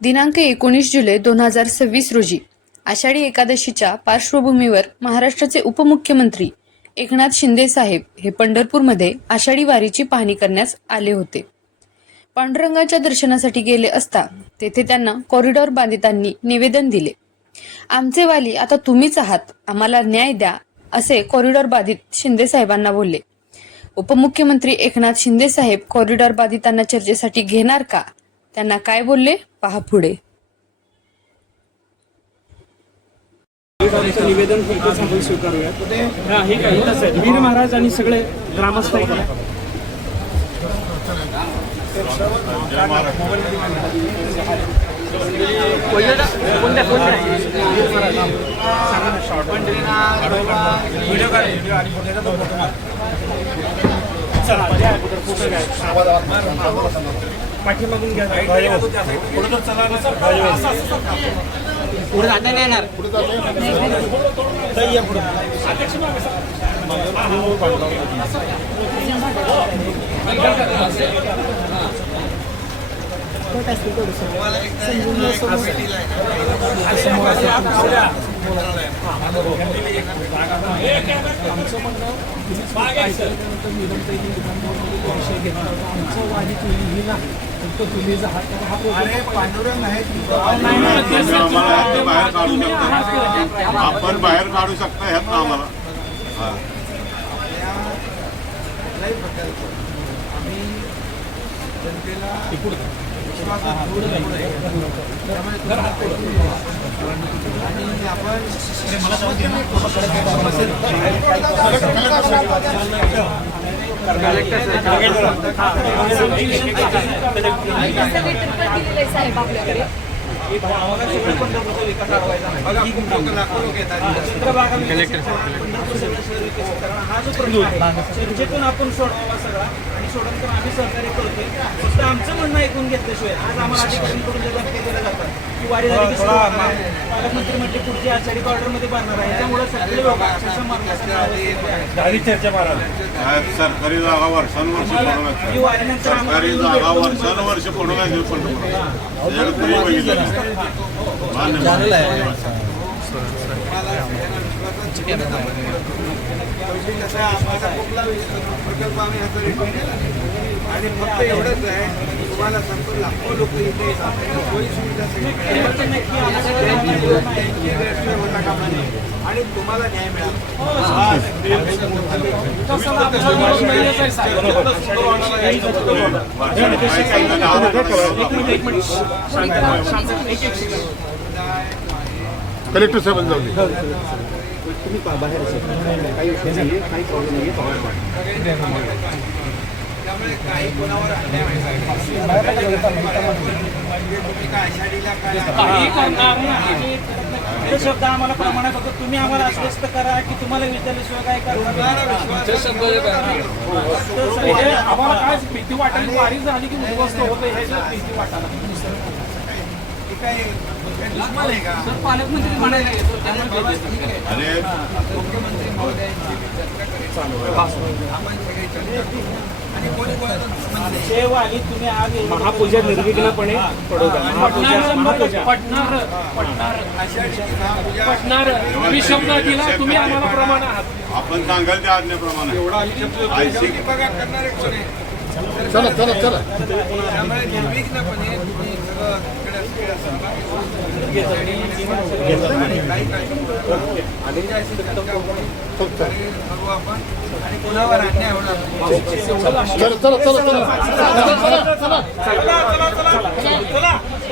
दिनांक 19 जुलै 2026 रोजी आषाढी एकादशीच्या पार्श्वभूमीवर महाराष्ट्राचे उपमुख्यमंत्री एकनाथ शिंदे साहेब हे पंढरपूरमध्ये आषाढी वारीची पाहणी करण्यास आले होते. पांडुरंगाच्या दर्शनासाठी गेले असता तेथे त्यांना कॉरिडॉर बांधितांनी निवेदन दिले. आमचे वाली आता तुम्हीच आहात, आम्हाला न्याय द्या, असे कॉरिडॉर बाधित शिंदे साहेबांना बोलले. उपमुख्यमंत्री एकनाथ शिंदे साहेब कॉरिडॉर बाधितांना चर्चेसाठी घेणार का? त्यांना काय बोलले पहा पुढे. निवेदन आपण स्वीकारूया. वीर महाराज आणि सगळे ग्रामस्थ पाठीमागून घ्या. पुढे जाता नाही येणार. आपण बाहेर काढू शकता ह्यात आम्हाला. आम्ही जनतेला आणि आपण चर्चेतून आपण सोडवा सगळा आणि सोडून तर आम्ही सहकार्य करतोय. फक्त आमचं म्हणणं ऐकून घेतल्याशिवाय आज आम्हाला अधिकाऱ्यांकडून जे धमकी दिल्या जातात की वारी झाली की पालकमंत्री म्हणजे पुढची आषाढी ऑर्डर मध्ये बांधणार आहे, त्यामुळे सगळे लोक अक्षरशः सरकारी जागा वर्षानुवर्ष सरकारी जागा वर्षानुवर्ष पडून प्रकल्प आम्ही आणि फक्त एवढंच आहे, तुम्हाला संपूर्ण लाखो लोक इथे सोयी सुविधा होता कामा नये आणि तुम्हाला न्याय मिळाला. कलेक्टर साहेब जाऊ दे. तुम्ही बाहेर काही प्रॉब्लेम नाही. त्यामुळे काही कोणावर अन्याय शब्द आम्हाला प्रमाणात होतो. तुम्ही आम्हाला आश्वस्त करा की तुम्हाला विचारल्याशिवाय काय करणार. आम्हाला काय भीती वाटायला वारी झाली की उद्ध्वस्त होतं ह्याची भीती वाटायला पालकमंत्री म्हणायला मुख्यमंत्री महोदयांची आणि तुम्ही आज महापूजा निर्विघ्नपणे पटणार तुम्ही शब्द दिला, तुम्ही आम्हाला प्रमाण आहात. आपण सांगाल त्या आज्ञेप्रमाणे करणारे कोणी. चला चला चला. त्यामुळे निर्विघ्नपणे तुम्ही आपण आणि कोणावर अन्याय होणार. चला चला चला चला.